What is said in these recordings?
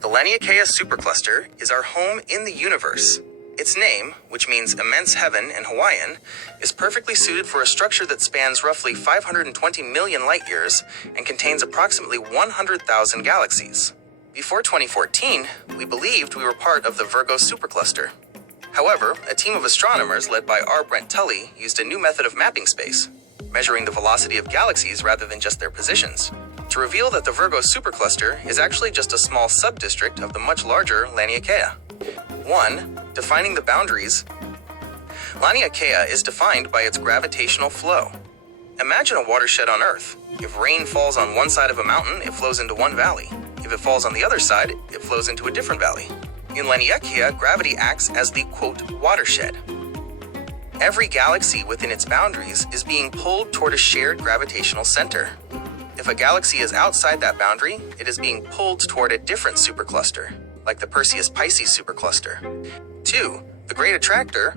The Laniakea Supercluster is our home in the universe. Its name, which means immense heaven in Hawaiian, is perfectly suited for a structure that spans roughly 520 million light-years and contains approximately 100,000 galaxies. Before 2014, we believed we were part of the Virgo Supercluster. However, a team of astronomers led by R. Brent Tully used a new method of mapping space, measuring the velocity of galaxies rather than just their positions, to reveal that the Virgo Supercluster is actually just a small subdistrict of the much larger Laniakea. 1. Defining the boundaries. Laniakea is defined by its gravitational flow. Imagine a watershed on Earth. If rain falls on one side of a mountain, it flows into one valley. If it falls on the other side, it flows into a different valley. In Laniakea, gravity acts as the, quote, watershed. Every galaxy within its boundaries is being pulled toward a shared gravitational center. If a galaxy is outside that boundary, it is being pulled toward a different supercluster, like the Perseus-Pisces supercluster. 2. The Great Attractor.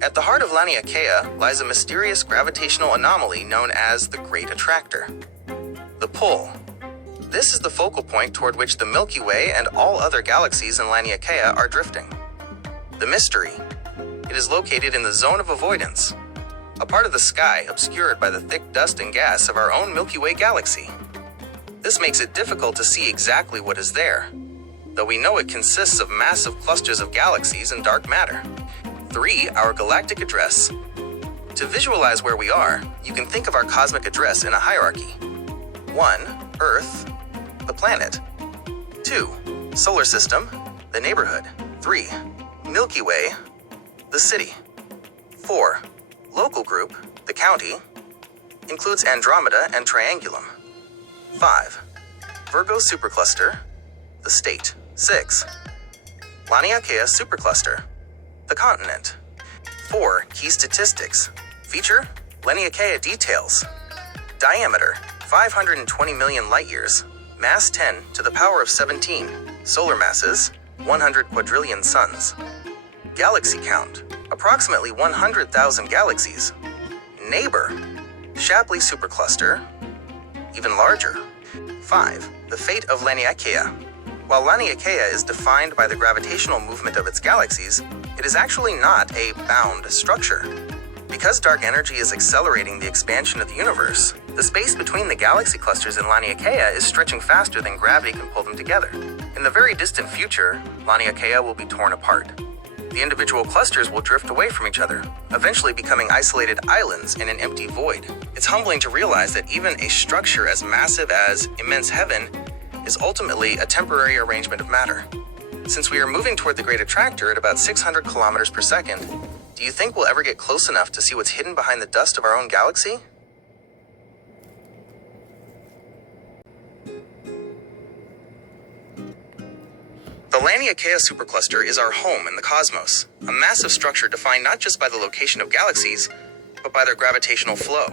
At the heart of Laniakea lies a mysterious gravitational anomaly known as the Great Attractor. The pull. This is the focal point toward which the Milky Way and all other galaxies in Laniakea are drifting. The mystery. It is located in the zone of avoidance, a part of the sky obscured by the thick dust and gas of our own Milky Way galaxy. This makes it difficult to see exactly what is there, though we know it consists of massive clusters of galaxies and dark matter. 3. Our galactic address. To visualize where we are, you can think of our cosmic address in a hierarchy. 1. Earth, the planet. 2. Solar system, the neighborhood. 3. Milky Way, the city. 4. Local group, the county, includes Andromeda and Triangulum. 5. Virgo Supercluster, the state. 6. Laniakea Supercluster, the continent. 4. Key statistics. Feature, Laniakea details. Diameter, 520 million light-years. Mass 10 to the power of 17. Solar masses, 100 quadrillion suns. Galaxy count, approximately 100,000 galaxies. Neighbor, Shapley Supercluster, even larger. 5. The fate of Laniakea. While Laniakea is defined by the gravitational movement of its galaxies, it is actually not a bound structure. Because dark energy is accelerating the expansion of the universe, the space between the galaxy clusters in Laniakea is stretching faster than gravity can pull them together. In the very distant future, Laniakea will be torn apart. The individual clusters will drift away from each other, eventually becoming isolated islands in an empty void. It's humbling to realize that even a structure as massive as immense heaven is ultimately a temporary arrangement of matter. Since we are moving toward the Great Attractor at about 600 kilometers per second, do you think we'll ever get close enough to see what's hidden behind the dust of our own galaxy? The Laniakea Supercluster is our home in the cosmos, a massive structure defined not just by the location of galaxies, but by their gravitational flow.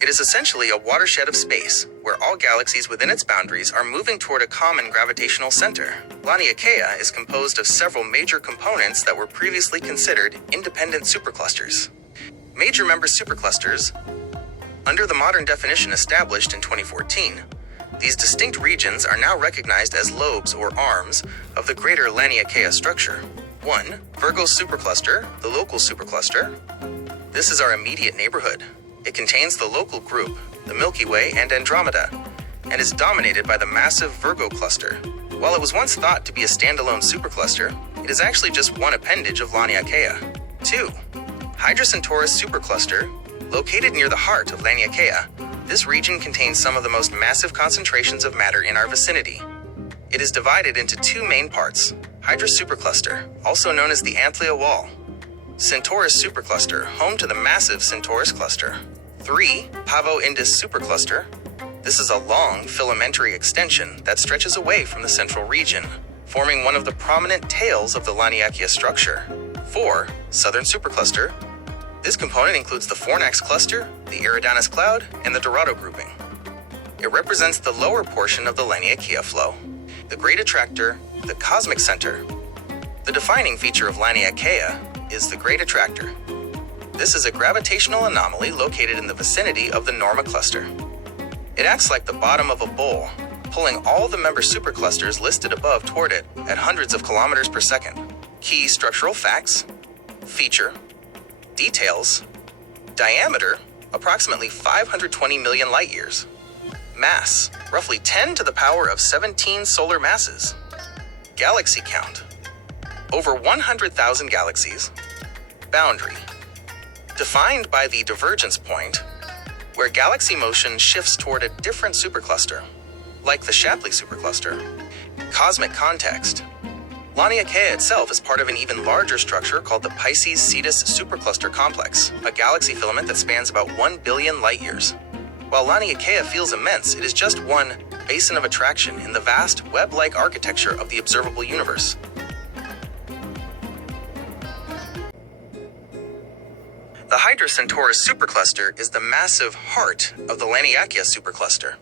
It is essentially a watershed of space, where all galaxies within its boundaries are moving toward a common gravitational center. Laniakea is composed of several major components that were previously considered independent superclusters. Major member superclusters, under the modern definition established in 2014, these distinct regions are now recognized as lobes or arms of the greater Laniakea structure. 1. Virgo Supercluster, the local supercluster. This is our immediate neighborhood. It contains the local group, the Milky Way and Andromeda, and is dominated by the massive Virgo cluster. While it was once thought to be a standalone supercluster, it is actually just one appendage of Laniakea. 2. Hydra Centaurus Supercluster, located near the heart of Laniakea. This region contains some of the most massive concentrations of matter in our vicinity. It is divided into two main parts: Hydra Supercluster, also known as the Antlia Wall. Centaurus Supercluster, home to the massive Centaurus cluster. 3. Pavo Indus Supercluster. This is a long filamentary extension that stretches away from the central region, forming one of the prominent tails of the Laniakea structure. 4. Southern Supercluster. This component includes the Fornax cluster, the Eridanus cloud, and the Dorado grouping. It represents the lower portion of the Laniakea flow, the Great Attractor, the cosmic center. The defining feature of Laniakea is the Great Attractor. This is a gravitational anomaly located in the vicinity of the Norma cluster. It acts like the bottom of a bowl, pulling all the member superclusters listed above toward it at hundreds of kilometers per second. Key structural facts: feature, details, diameter, approximately 520 million light-years. Mass, roughly 10 to the power of 17 solar masses. Galaxy count, over 100,000 galaxies. Boundary, defined by the divergence point, where galaxy motion shifts toward a different supercluster, like the Shapley supercluster. Cosmic context, Laniakea itself is part of an even larger structure called the Pisces-Cetus supercluster complex, a galaxy filament that spans about 1 billion light-years. While Laniakea feels immense, it is just one basin of attraction in the vast web-like architecture of the observable universe. The Hydra Centaurus supercluster is the massive heart of the Laniakea supercluster.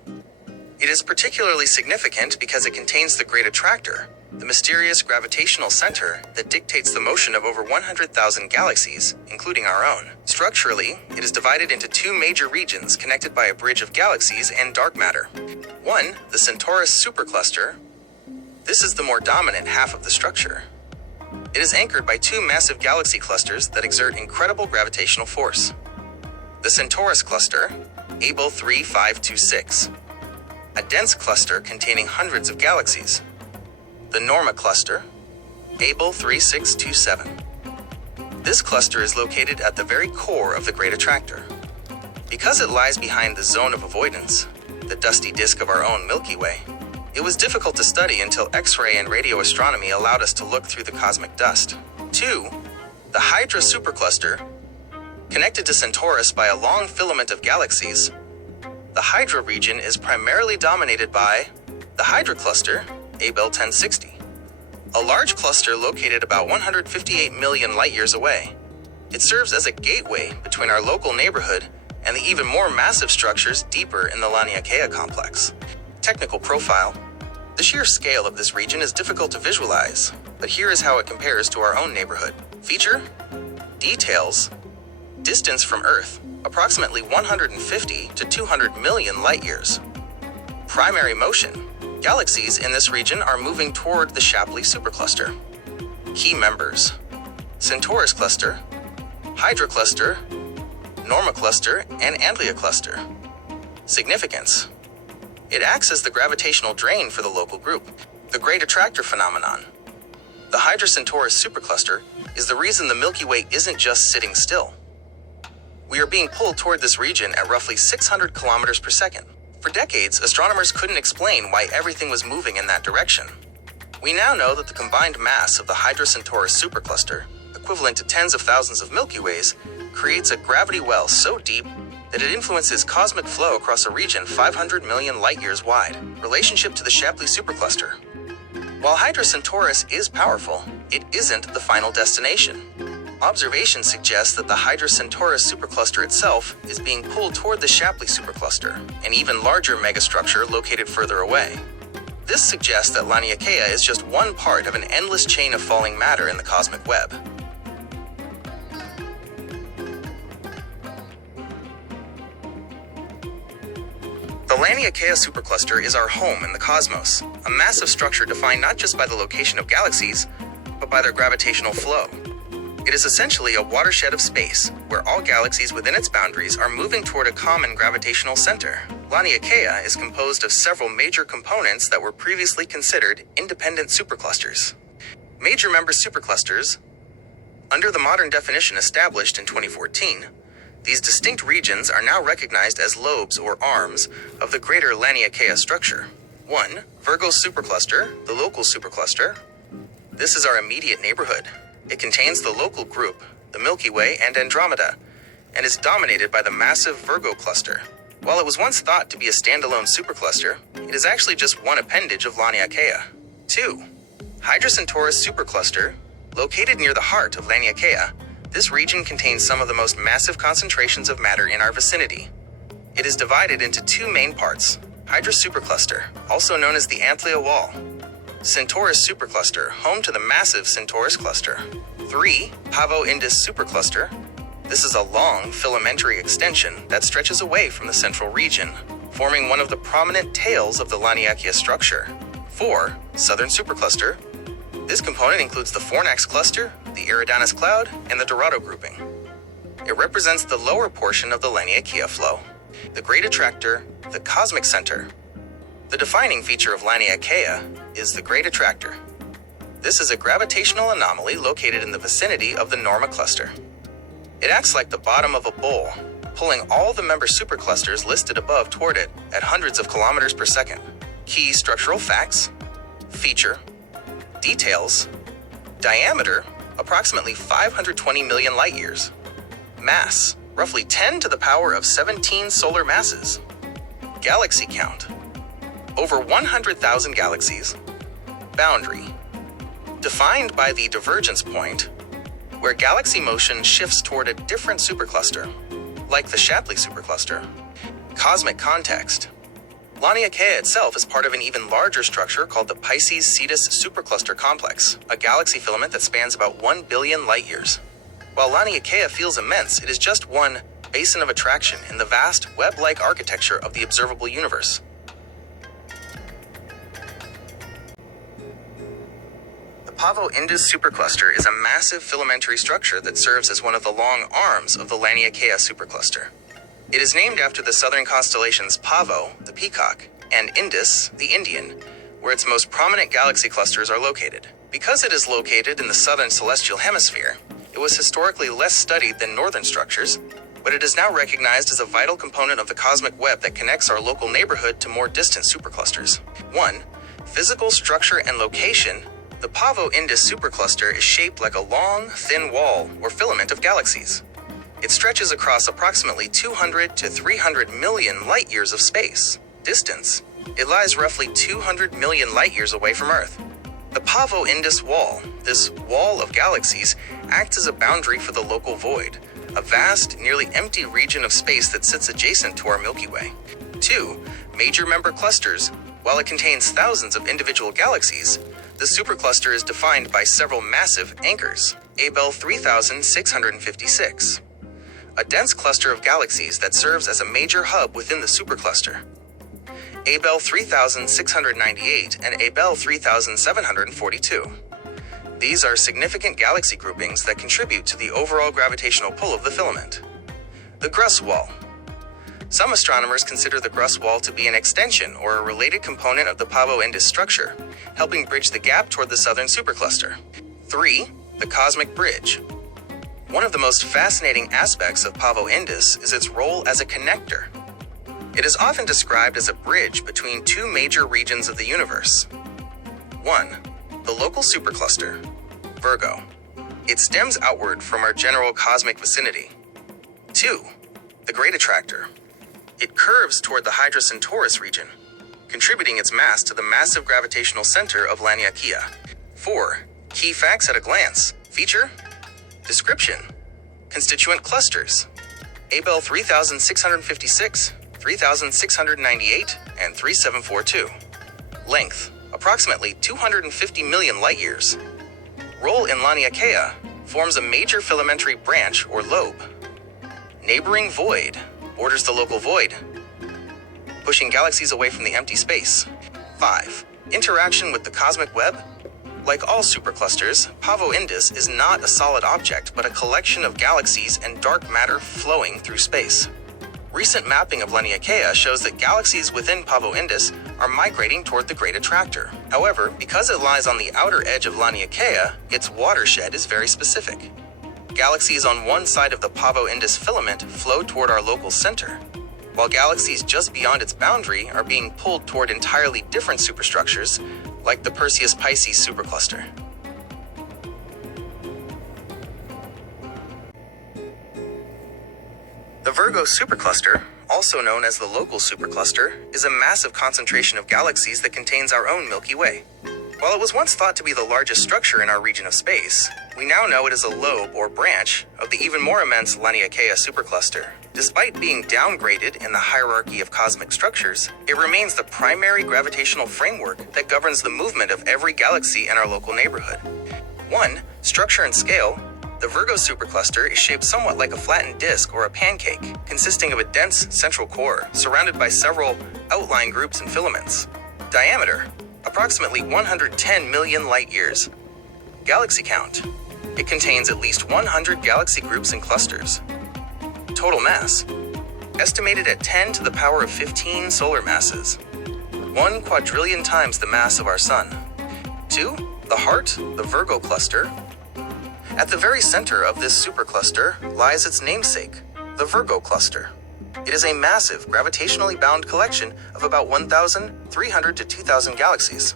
It is particularly significant because it contains the Great Attractor, the mysterious gravitational center that dictates the motion of over 100,000 galaxies, including our own. Structurally, it is divided into two major regions connected by a bridge of galaxies and dark matter. One, the Centaurus supercluster. This is the more dominant half of the structure. It is anchored by two massive galaxy clusters that exert incredible gravitational force. The Centaurus cluster, Abell 3526, a dense cluster containing hundreds of galaxies. The Norma cluster, Abell 3627. This cluster is located at the very core of the Great Attractor. Because it lies behind the zone of avoidance, the dusty disk of our own Milky Way, it was difficult to study until X-ray and radio astronomy allowed us to look through the cosmic dust. 2. The Hydra supercluster, connected to Centaurus by a long filament of galaxies. The Hydra region is primarily dominated by the Hydra cluster, Abell 1060, a large cluster located about 158 million light-years away. It serves as a gateway between our local neighborhood and the even more massive structures deeper in the Laniakea complex. Technical profile. The sheer scale of this region is difficult to visualize, but here is how it compares to our own neighborhood. Feature, details, distance from Earth, approximately 150 to 200 million light-years. Primary motion. Galaxies in this region are moving toward the Shapley supercluster. Key members: Centaurus cluster, Hydra cluster, Norma cluster, and Antlia cluster. Significance: it acts as the gravitational drain for the local group. The Great Attractor phenomenon. The Hydra Centaurus supercluster is the reason the Milky Way isn't just sitting still. We are being pulled toward this region at roughly 600 kilometers per second. For decades, astronomers couldn't explain why everything was moving in that direction. We now know that the combined mass of the Hydra Centaurus supercluster, equivalent to tens of thousands of Milky Ways, creates a gravity well so deep that it influences cosmic flow across a region 500 million light-years wide. Relationship to the Shapley supercluster. While Hydra Centaurus is powerful, it isn't the final destination. Observations suggest that the Hydra Centaurus supercluster itself is being pulled toward the Shapley supercluster, an even larger megastructure located further away. This suggests that Laniakea is just one part of an endless chain of falling matter in the cosmic web. The Laniakea supercluster is our home in the cosmos, a massive structure defined not just by the location of galaxies, but by their gravitational flow. It is essentially a watershed of space, where all galaxies within its boundaries are moving toward a common gravitational center. Laniakea is composed of several major components that were previously considered independent superclusters. Major member superclusters, under the modern definition established in 2014, these distinct regions are now recognized as lobes or arms of the greater Laniakea structure. 1. Virgo supercluster, the local supercluster. This is our immediate neighborhood. It contains the local group, the Milky Way and Andromeda, and is dominated by the massive Virgo cluster. While it was once thought to be a standalone supercluster, it is actually just one appendage of Laniakea. 2. Hydra Centaurus supercluster, located near the heart of Laniakea. This region contains some of the most massive concentrations of matter in our vicinity. It is divided into two main parts: Hydra supercluster, also known as the Antlia wall; Centaurus supercluster, home to the massive Centaurus cluster. 3. Pavo Indus supercluster. This is a long filamentary extension that stretches away from the central region, forming one of the prominent tails of the Laniakea structure. 4. Southern Supercluster. This component includes the Fornax cluster, the Eridanus cloud, and the Dorado grouping. It represents the lower portion of the Laniakea flow, the Great Attractor, the cosmic center. The defining feature of Laniakea is the Great Attractor. This is a gravitational anomaly located in the vicinity of the Norma cluster. It acts like the bottom of a bowl, pulling all the member superclusters listed above toward it at hundreds of kilometers per second. Key structural facts, feature, details, diameter, approximately 520 million light years, mass, roughly 10 to the power of 17 solar masses, galaxy count, over 100,000 galaxies, boundary, defined by the divergence point, where galaxy motion shifts toward a different supercluster, like the Shapley supercluster. Cosmic context. Laniakea itself is part of an even larger structure called the Pisces-Cetus supercluster complex, a galaxy filament that spans about 1 billion light years. While Laniakea feels immense, it is just one basin of attraction in the vast web-like architecture of the observable universe. The Pavo-Indus supercluster is a massive filamentary structure that serves as one of the long arms of the Laniakea supercluster. It is named after the southern constellations Pavo, the peacock, and Indus, the Indian, where its most prominent galaxy clusters are located. Because it is located in the southern celestial hemisphere, it was historically less studied than northern structures, but it is now recognized as a vital component of the cosmic web that connects our local neighborhood to more distant superclusters. 1. Physical structure and location. The Pavo-Indus supercluster is shaped like a long, thin wall or filament of galaxies. It stretches across approximately 200 to 300 million light-years of space. Distance. It lies roughly 200 million light-years away from Earth. The Pavo-Indus wall, this wall of galaxies, acts as a boundary for the local void, a vast, nearly empty region of space that sits adjacent to our Milky Way. 2. Major member clusters. While it contains thousands of individual galaxies, the supercluster is defined by several massive anchors. Abell 3656. A dense cluster of galaxies that serves as a major hub within the supercluster. Abell 3698 and Abell 3742. These are significant galaxy groupings that contribute to the overall gravitational pull of the filament. The Gruss wall. Some astronomers consider the Gruss wall to be an extension or a related component of the Pavo-Indus structure, helping bridge the gap toward the southern supercluster. 3. The cosmic bridge. One of the most fascinating aspects of Pavo-Indus is its role as a connector. It is often described as a bridge between two major regions of the universe. 1. The local supercluster, Virgo. It stems outward from our general cosmic vicinity. 2. The Great Attractor. It curves toward the Hydra Centaurus region, contributing its mass to the massive gravitational center of Laniakea. 4. Key facts at a glance. Feature. Description. Constituent clusters. Abell 3656, 3698, and 3742. Length. Approximately 250 million light years. Role in Laniakea. Forms a major filamentary branch or lobe. Neighboring void. Borders the local void, pushing galaxies away from the empty space. 5. Interaction with the cosmic web. Like all superclusters, Pavo-Indus is not a solid object, but a collection of galaxies and dark matter flowing through space. Recent mapping of Laniakea shows that galaxies within Pavo-Indus are migrating toward the Great Attractor. However, because it lies on the outer edge of Laniakea, its watershed is very specific. Galaxies on one side of the Pavo-Indus filament flow toward our local center, while galaxies just beyond its boundary are being pulled toward entirely different superstructures, like the Perseus-Pisces supercluster. The Virgo supercluster, also known as the local supercluster, is a massive concentration of galaxies that contains our own Milky Way. While it was once thought to be the largest structure in our region of space, we now know it is a lobe or branch of the even more immense Laniakea supercluster. Despite being downgraded in the hierarchy of cosmic structures, it remains the primary gravitational framework that governs the movement of every galaxy in our local neighborhood. 1. Structure and scale. The Virgo supercluster is shaped somewhat like a flattened disk or a pancake, consisting of a dense central core surrounded by several outlying groups and filaments. Diameter: approximately 110 million light-years. Galaxy count: it contains at least 100 galaxy groups and clusters. Total mass: estimated at 10 to the power of 15 solar masses. 1 quadrillion times the mass of our Sun. 2. The heart, the Virgo cluster. At the very center of this supercluster lies its namesake, the Virgo cluster. It is a massive, gravitationally bound collection of about 1,300 to 2,000 galaxies.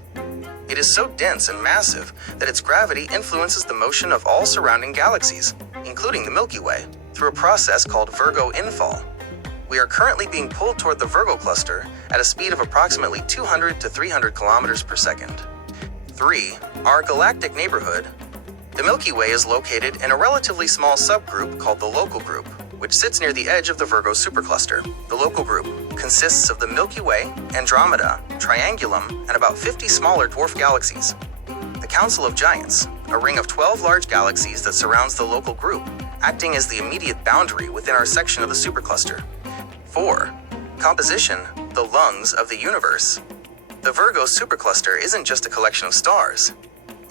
It is so dense and massive that its gravity influences the motion of all surrounding galaxies, including the Milky Way, through a process called Virgo infall. We are currently being pulled toward the Virgo cluster at a speed of approximately 200 to 300 kilometers per second. 3. Our galactic neighborhood. The Milky Way is located in a relatively small subgroup called the local group, which sits near the edge of the Virgo supercluster. The local group consists of the Milky Way, Andromeda, Triangulum, and about 50 smaller dwarf galaxies. The Council of Giants, a ring of 12 large galaxies that surrounds the local group, acting as the immediate boundary within our section of the supercluster. 4. Composition, the lungs of the universe. The Virgo supercluster isn't just a collection of stars.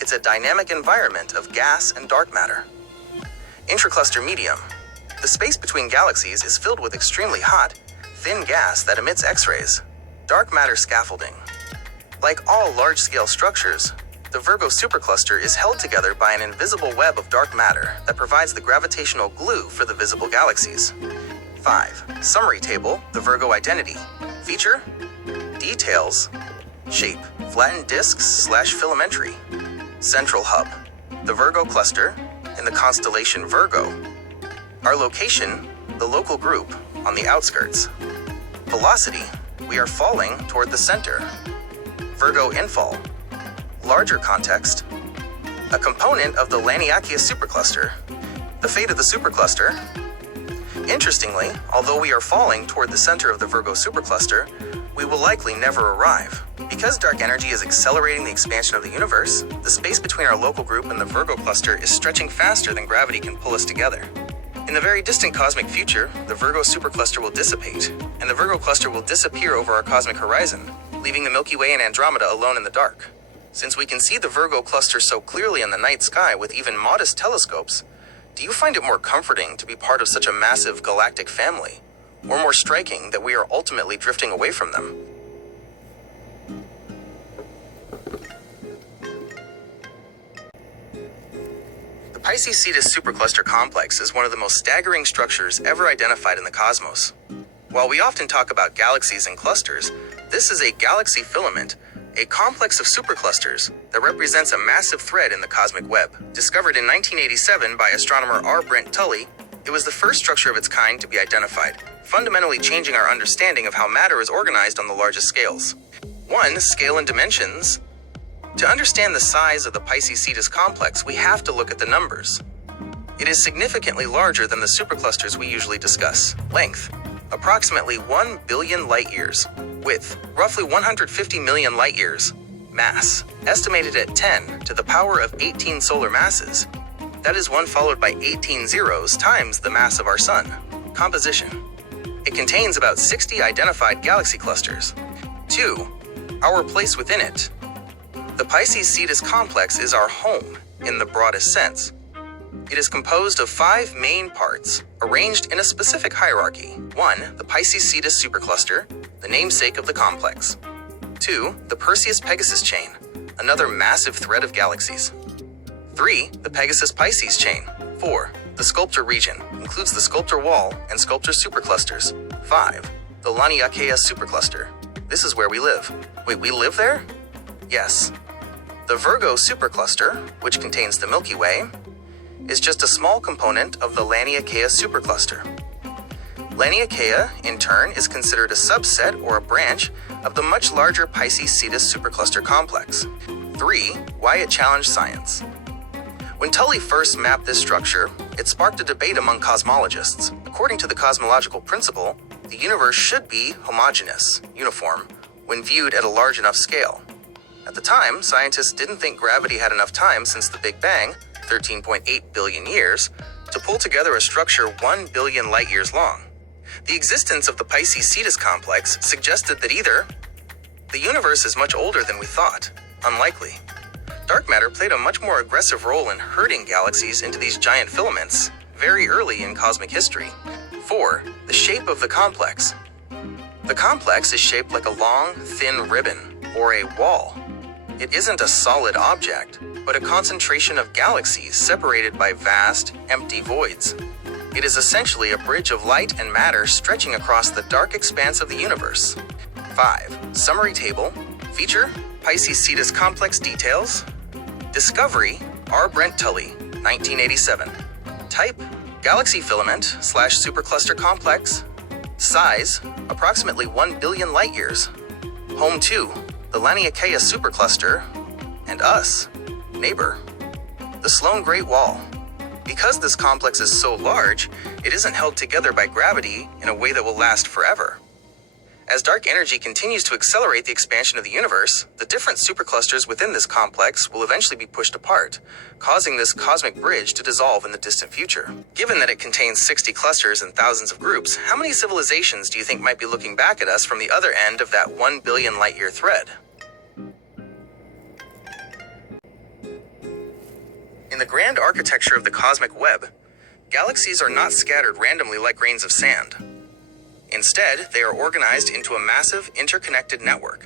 It's a dynamic environment of gas and dark matter. Intracluster medium. The space between galaxies is filled with extremely hot, thin gas that emits X-rays. Dark matter scaffolding. Like all large-scale structures, the Virgo supercluster is held together by an invisible web of dark matter that provides the gravitational glue for the visible galaxies. 5. Summary table, the Virgo identity. Feature: details. Shape: flattened disks/filamentary. Central hub: the Virgo cluster in the constellation Virgo. Our location: the local group on the outskirts. Velocity: we are falling toward the center. Virgo infall. Larger context: a component of the Laniakea supercluster. The fate of the supercluster. Interestingly, although we are falling toward the center of the Virgo supercluster, we will likely never arrive. Because dark energy is accelerating the expansion of the universe, the space between our local group and the Virgo cluster is stretching faster than gravity can pull us together. In the very distant cosmic future, the Virgo supercluster will dissipate, and the Virgo cluster will disappear over our cosmic horizon, leaving the Milky Way and Andromeda alone in the dark. Since we can see the Virgo cluster so clearly in the night sky with even modest telescopes, do you find it more comforting to be part of such a massive galactic family, or more striking that we are ultimately drifting away from them? The Pisces-Cetus supercluster complex is one of the most staggering structures ever identified in the cosmos. While we often talk about galaxies and clusters, this is a galaxy filament, a complex of superclusters that represents a massive thread in the cosmic web. Discovered in 1987 by astronomer R. Brent Tully, it was the first structure of its kind to be identified, fundamentally changing our understanding of how matter is organized on the largest scales. 1. Scale and dimensions. To understand the size of the Pisces-Cetus complex, we have to look at the numbers. It is significantly larger than the superclusters we usually discuss. Length: approximately 1 billion light-years. Width: roughly 150 million light-years. Mass: estimated at 10 to the power of 18 solar masses. That is 1 followed by 18 zeros times the mass of our Sun. Composition: it contains about 60 identified galaxy clusters. 2. Our place within it. The Pisces-Cetus complex is our home in the broadest sense. It is composed of 5 main parts, arranged in a specific hierarchy. 1. The Pisces-Cetus supercluster, the namesake of the complex. 2. The Perseus-Pegasus chain, another massive thread of galaxies. 3. The Pegasus-Pisces chain. 4. The Sculptor region, includes the Sculptor wall and Sculptor superclusters. 5. The Laniakea supercluster. This is where we live. Wait, we live there? Yes. The Virgo supercluster, which contains the Milky Way, is just a small component of the Laniakea supercluster. Laniakea, in turn, is considered a subset or a branch of the much larger Pisces-Cetus supercluster complex. 3. Why it challenged science. When Tully first mapped this structure, it sparked a debate among cosmologists. According to the cosmological principle, the universe should be homogeneous, uniform, when viewed at a large enough scale. At the time, scientists didn't think gravity had enough time since the Big Bang 13.8 billion years, to pull together a structure 1 billion light-years long. The existence of the Pisces-Cetus complex suggested that either the universe is much older than we thought, unlikely. Dark matter played a much more aggressive role in herding galaxies into these giant filaments very early in cosmic history. 4. The shape of the complex. The complex is shaped like a long, thin ribbon, or a wall. It isn't a solid object, but a concentration of galaxies separated by vast, empty voids. It is essentially a bridge of light and matter stretching across the dark expanse of the universe. 5. Summary table. Feature: Pisces-Cetus complex details. Discovery: R. Brent Tully, 1987. Type: galaxy filament / supercluster complex. Size: approximately 1 billion light-years. Home to the Laniakea supercluster, and us, neighbor, the Sloan Great Wall. Because this complex is so large, it isn't held together by gravity in a way that will last forever. As dark energy continues to accelerate the expansion of the universe, the different superclusters within this complex will eventually be pushed apart, causing this cosmic bridge to dissolve in the distant future. Given that it contains 60 clusters and thousands of groups, how many civilizations do you think might be looking back at us from the other end of that 1 billion light-year thread? In the grand architecture of the cosmic web, galaxies are not scattered randomly like grains of sand. Instead, they are organized into a massive, interconnected network.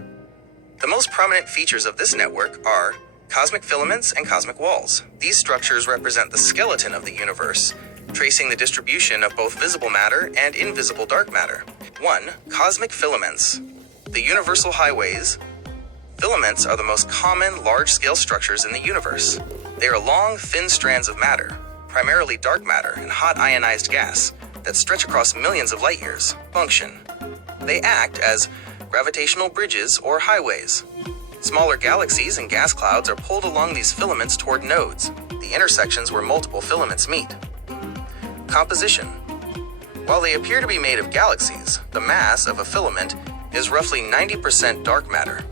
The most prominent features of this network are cosmic filaments and cosmic walls. These structures represent the skeleton of the universe, tracing the distribution of both visible matter and invisible dark matter. 1. Cosmic filaments. The universal highways. Filaments are the most common large-scale structures in the universe. They are long, thin strands of matter, primarily dark matter and hot ionized gas, that stretch across millions of light-years. Function: they act as gravitational bridges or highways. Smaller galaxies and gas clouds are pulled along these filaments toward nodes, the intersections where multiple filaments meet. Composition: while they appear to be made of galaxies, the mass of a filament is roughly 90% dark matter.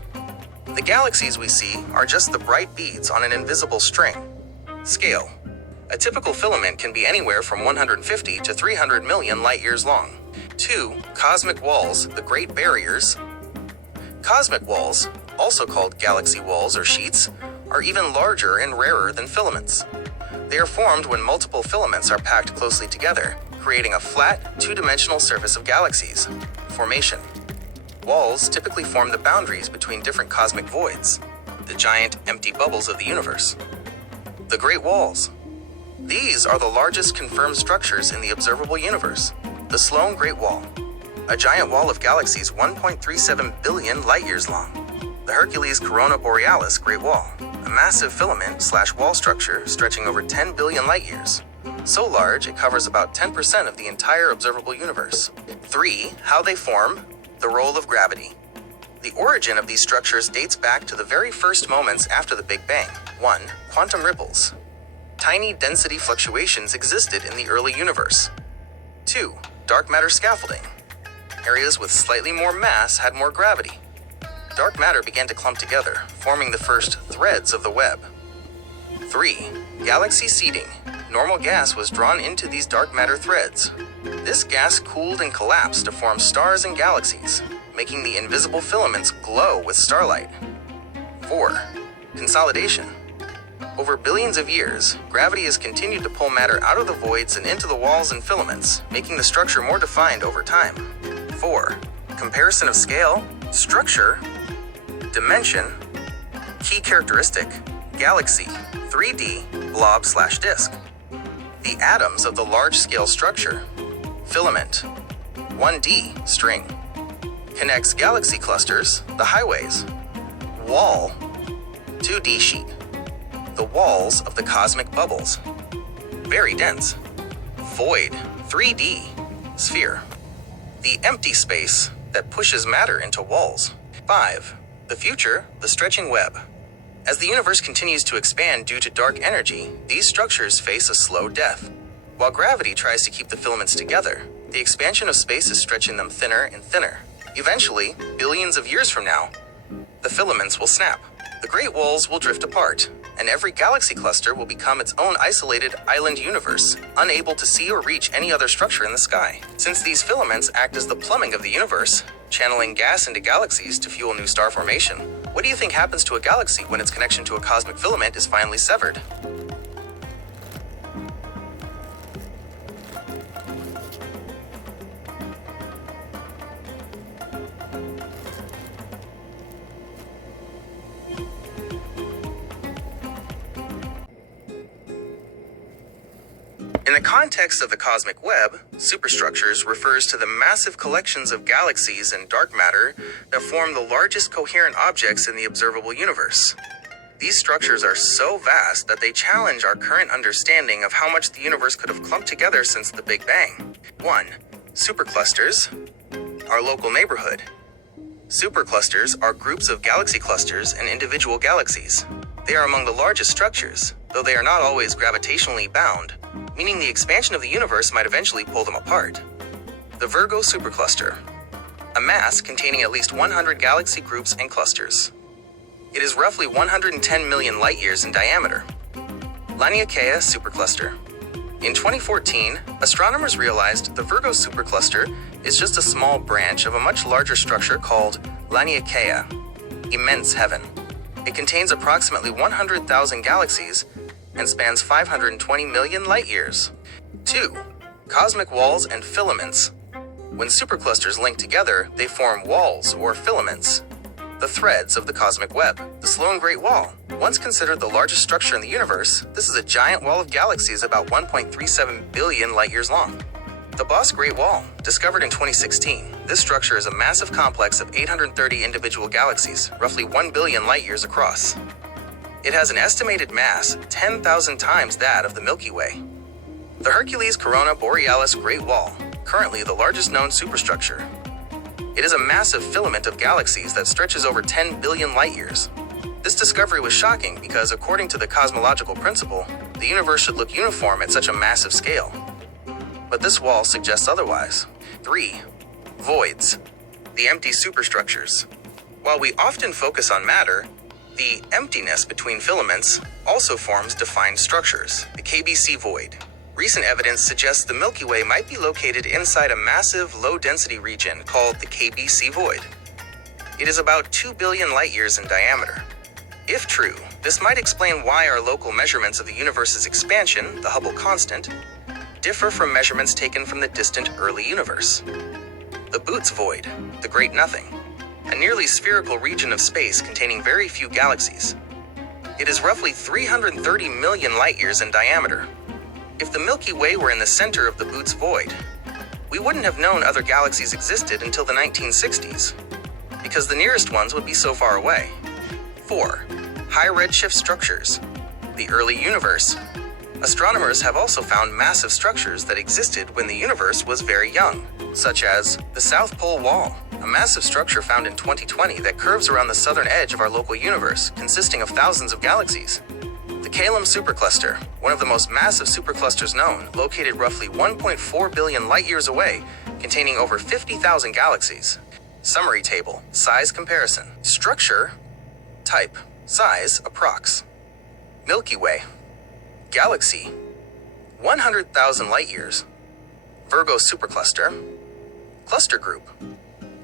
The galaxies we see are just the bright beads on an invisible string. Scale: a typical filament can be anywhere from 150 to 300 million light-years long. 2. Cosmic walls, the Great Barriers. Cosmic walls, also called galaxy walls or sheets, are even larger and rarer than filaments. They are formed when multiple filaments are packed closely together, creating a flat, two-dimensional surface of galaxies. Formation: walls typically form the boundaries between different cosmic voids, the giant, empty bubbles of the universe. The Great Walls. These are the largest confirmed structures in the observable universe. The Sloan Great Wall, a giant wall of galaxies 1.37 billion light-years long. The Hercules Corona Borealis Great Wall, a massive filament / wall structure stretching over 10 billion light-years. So large, it covers about 10% of the entire observable universe. 3. How they form. The role of gravity. The origin of these structures dates back to the very first moments after the Big Bang. 1. Quantum ripples. Tiny density fluctuations existed in the early universe. 2. Dark matter scaffolding. Areas with slightly more mass had more gravity. Dark matter began to clump together, forming the first threads of the web. 3. Galaxy seeding. Normal gas was drawn into these dark matter threads. This gas cooled and collapsed to form stars and galaxies, making the invisible filaments glow with starlight. 4. Consolidation. Over billions of years, gravity has continued to pull matter out of the voids and into the walls and filaments, making the structure more defined over time. 4. Comparison of scale, structure, dimension, key characteristic, galaxy, 3D, blob/disk. The atoms of the large-scale structure. Filament, 1D, string. Connects galaxy clusters, the highways. Wall, 2D sheet. The walls of the cosmic bubbles. Very dense. Void, 3D, sphere. The empty space that pushes matter into walls. 5. The future, the stretching web. As the universe continues to expand due to dark energy, these structures face a slow death. While gravity tries to keep the filaments together, the expansion of space is stretching them thinner and thinner. Eventually, billions of years from now, the filaments will snap. The Great Walls will drift apart, and every galaxy cluster will become its own isolated island universe, unable to see or reach any other structure in the sky. Since these filaments act as the plumbing of the universe, channeling gas into galaxies to fuel new star formation, what do you think happens to a galaxy when its connection to a cosmic filament is finally severed? In the context of the cosmic web, superstructures refers to the massive collections of galaxies and dark matter that form the largest coherent objects in the observable universe. These structures are so vast that they challenge our current understanding of how much the universe could have clumped together since the Big Bang. 1. Superclusters. Our local neighborhood. Superclusters are groups of galaxy clusters and individual galaxies. They are among the largest structures, though they are not always gravitationally bound, meaning the expansion of the universe might eventually pull them apart. The Virgo supercluster, a mass containing at least 100 galaxy groups and clusters. It is roughly 110 million light-years in diameter. Laniakea supercluster. In 2014, astronomers realized the Virgo supercluster is just a small branch of a much larger structure called Laniakea, immense heaven. It contains approximately 100,000 galaxies and spans 520 million light-years. 2. Cosmic walls and filaments. When superclusters link together, they form walls or filaments, the threads of the cosmic web. The Sloan Great Wall. Once considered the largest structure in the universe, this is a giant wall of galaxies about 1.37 billion light-years long. The Boss Great Wall, discovered in 2016, this structure is a massive complex of 830 individual galaxies, roughly 1 billion light-years across. It has an estimated mass 10,000 times that of the Milky Way. The Hercules Corona Borealis Great Wall, currently the largest known superstructure. It is a massive filament of galaxies that stretches over 10 billion light-years. This discovery was shocking because, according to the cosmological principle, the universe should look uniform at such a massive scale. But this wall suggests otherwise. 3. Voids. The empty superstructures. While we often focus on matter, the emptiness between filaments also forms defined structures, the KBC void. Recent evidence suggests the Milky Way might be located inside a massive, low-density region called the KBC void. It is about 2 billion light-years in diameter. If true, this might explain why our local measurements of the universe's expansion, the Hubble constant, differ from measurements taken from the distant early universe. The Boots void, the Great Nothing, a nearly spherical region of space containing very few galaxies. It is roughly 330 million light-years in diameter. If the Milky Way were in the center of the Boots void, we wouldn't have known other galaxies existed until the 1960s, because the nearest ones would be so far away. 4. High redshift structures. The early universe. Astronomers have also found massive structures that existed when the universe was very young, such as the South Pole Wall, a massive structure found in 2020 that curves around the southern edge of our local universe, consisting of thousands of galaxies. The Calum supercluster, one of the most massive superclusters known, located roughly 1.4 billion light-years away, containing over 50,000 galaxies. Summary table, size comparison. Structure, type, size, approx. Milky Way. Galaxy, 100,000 light-years. Virgo supercluster. Cluster group,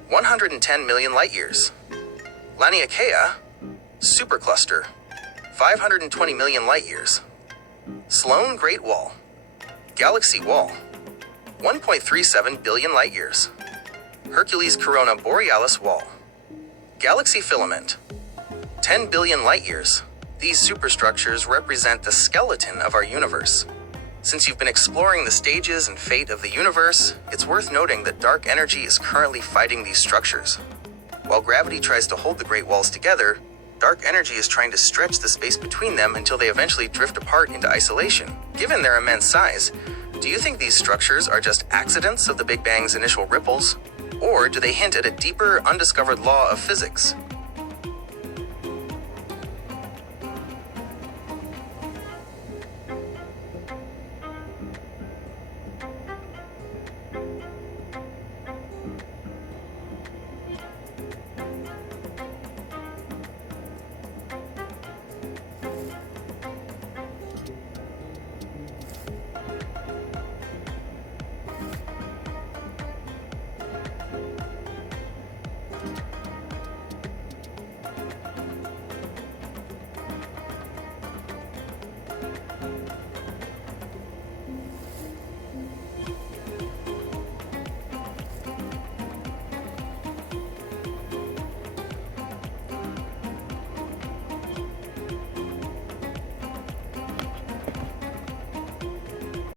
110 million light-years. Laniakea supercluster, 520 million light-years. Sloan Great Wall. Galaxy Wall, 1.37 billion light-years. Hercules Corona Borealis Wall. Galaxy Filament, 10 billion light-years. These superstructures represent the skeleton of our universe. Since you've been exploring the stages and fate of the universe, it's worth noting that dark energy is currently fighting these structures. While gravity tries to hold the Great Walls together, dark energy is trying to stretch the space between them until they eventually drift apart into isolation. Given their immense size, do you think these structures are just accidents of the Big Bang's initial ripples? Or do they hint at a deeper, undiscovered law of physics?